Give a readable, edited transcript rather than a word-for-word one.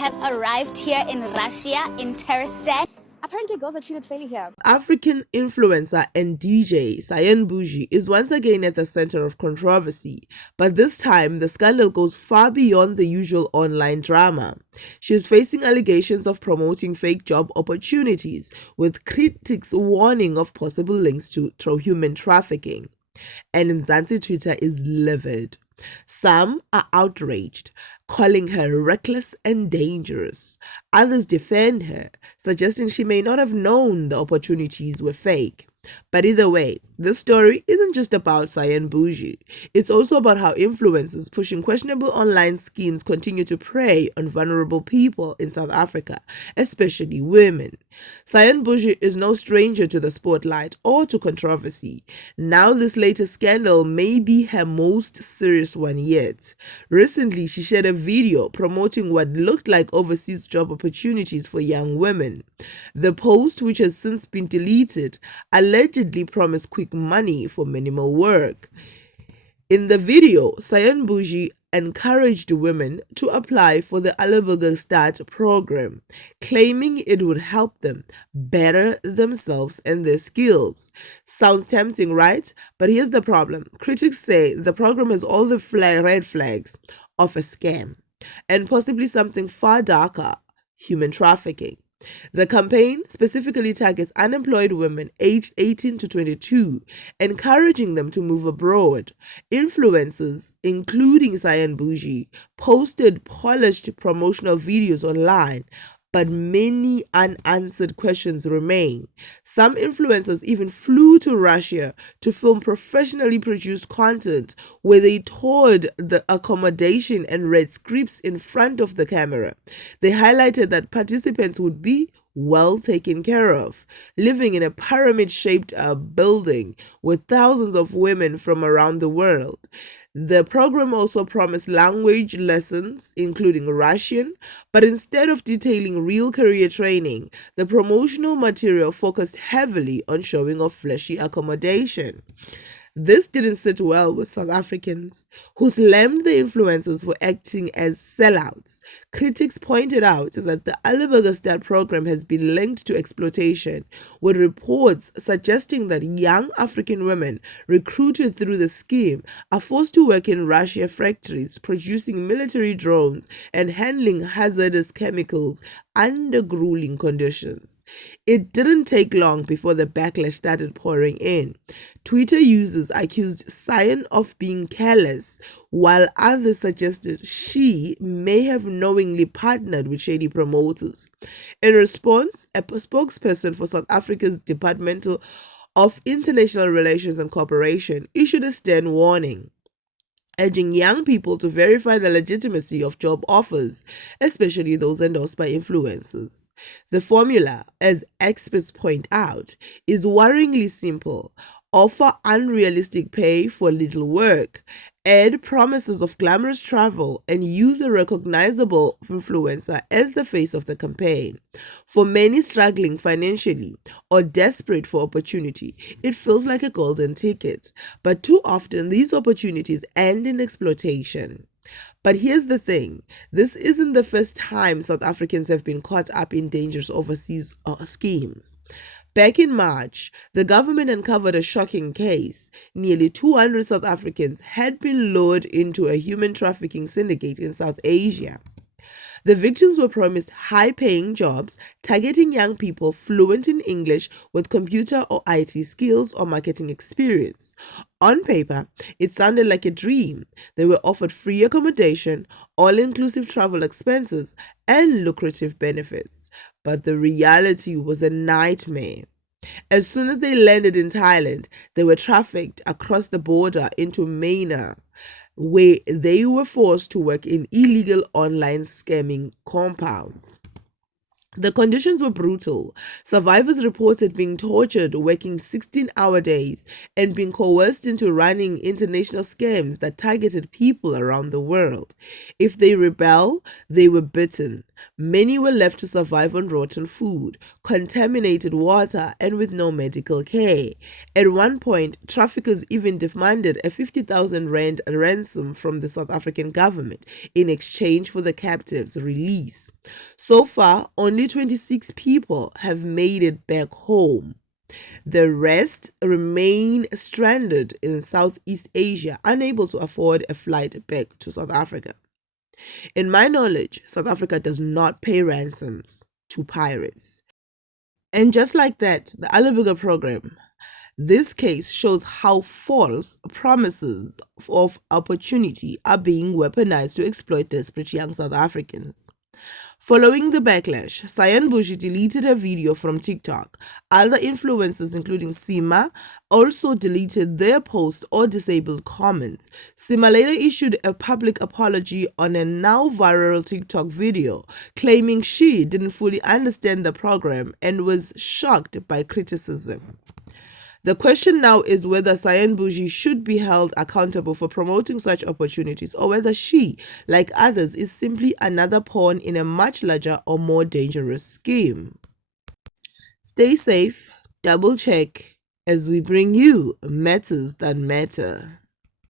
have arrived here in Russia, in Terrastan. Apparently, girls are treated fairly here. African influencer and DJ Cyan Boejie is once again at the center of controversy, but this time the scandal goes far beyond the usual online drama. She is facing allegations of promoting fake job opportunities, with critics warning of possible links to human trafficking. And Mzansi Twitter is livid. Some are outraged, calling her reckless and dangerous. Others defend her, suggesting she may not have known the opportunities were fake. But either way, this story isn't just about Cyan Boejie. It's also about how influencers pushing questionable online schemes continue to prey on vulnerable people in South Africa, especially women. Cyan Boejie is no stranger to the spotlight or to controversy. Now this latest scandal may be her most serious one yet. Recently, she shared a video promoting what looked like overseas job opportunities for young women. The post, which has since been deleted, allegedly promised quick money for minimal work. In the video, Cyan Boejie encouraged women to apply for the Alleburger Start program, claiming it would help them better themselves and their skills. Sounds tempting, right? But here's the problem. Critics say the program has all the red flags of a scam and possibly something far darker: human trafficking. The campaign specifically targets unemployed women aged 18 to 22, encouraging them to move abroad. Influencers, including Cyan Boejie, posted polished promotional videos online, but many unanswered questions remain. Some influencers even flew to Russia to film professionally produced content where they toured the accommodation and read scripts in front of the camera. They highlighted that participants would be well taken care of, living in a pyramid-shaped building with thousands of women from around the world. The program also promised language lessons, including Russian, but instead of detailing real career training, the promotional material focused heavily on showing off flashy accommodation. This didn't sit well with South Africans, who slammed the influencers for acting as sellouts. Critics pointed out that the Alleburger Start program has been linked to exploitation, with reports suggesting that young African women recruited through the scheme are forced to work in Russia factories producing military drones and handling hazardous chemicals under grueling conditions. It didn't take long before the backlash started pouring in. Twitter users accused Cyan of being careless, while others suggested she may have knowingly partnered with shady promoters. In response, a spokesperson for South Africa's Department of International Relations and Cooperation issued a stern warning, urging young people to verify the legitimacy of job offers, especially those endorsed by influencers. The formula, as experts point out, is worryingly simple: offer unrealistic pay for little work, add promises of glamorous travel, and use a recognizable influencer as the face of the campaign. For many struggling financially or desperate for opportunity, it feels like a golden ticket, but too often these opportunities end in exploitation. But here's the thing, this isn't the first time South Africans have been caught up in dangerous overseas schemes. Back in March, the government uncovered a shocking case. Nearly 200 South Africans had been lured into a human trafficking syndicate in South Asia. The victims were promised high-paying jobs, targeting young people fluent in English with computer or IT skills or marketing experience. On paper, it sounded like a dream. They were offered free accommodation, all-inclusive travel expenses, and lucrative benefits. But the reality was a nightmare. As soon as they landed in Thailand, they were trafficked across the border into Myanmar, where they were forced to work in illegal online scamming compounds. The conditions were brutal. Survivors reported being tortured, working 16-hour days, and being coerced into running international scams that targeted people around the world. If they rebel, they were beaten. Many were left to survive on rotten food, contaminated water, and with no medical care. At one point, traffickers even demanded a 50,000 rand ransom from the South African government in exchange for the captives' release. So far, only 26 people have made it back home. The rest remain stranded in Southeast Asia, unable to afford a flight back to South Africa. In my knowledge, South Africa does not pay ransoms to pirates. And just like that, the Alabuga program, this case shows how false promises of opportunity are being weaponized to exploit desperate young South Africans. Following the backlash, Cyan Boejie deleted a video from TikTok. Other influencers, including Sima, also deleted their posts or disabled comments. Sima later issued a public apology on a now viral TikTok video, claiming she didn't fully understand the program and was shocked by criticism. The question now is whether Cyan Boejie should be held accountable for promoting such opportunities, or whether she, like others, is simply another pawn in a much larger or more dangerous scheme. Stay safe, double check as we bring you matters that matter.